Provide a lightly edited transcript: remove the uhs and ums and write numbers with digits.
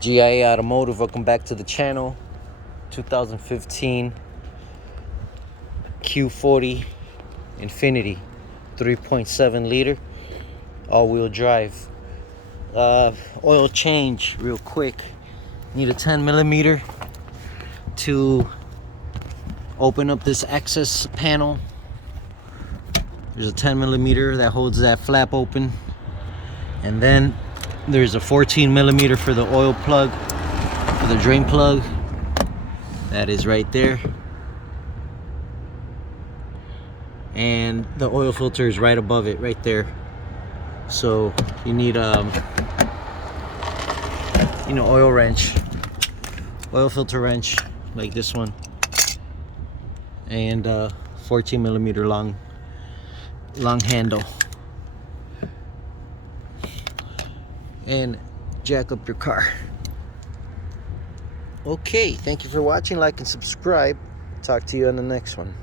G.I.A Automotive, welcome back to the channel. 2015 Q40 Infinity 3.7 liter all-wheel drive. Oil change real quick. Need a 10 millimeter to open up this access panel. There's a 10 millimeter that holds that flap open, and then there's a 14 millimeter for the oil plug, for the drain plug. That is right there. And the oil filter is right above it, right there. So you need oil wrench, oil filter wrench like this one, and 14 millimeter long handle, and jack up your car. Okay, thank you for watching. Like and subscribe. Talk to you on the next one.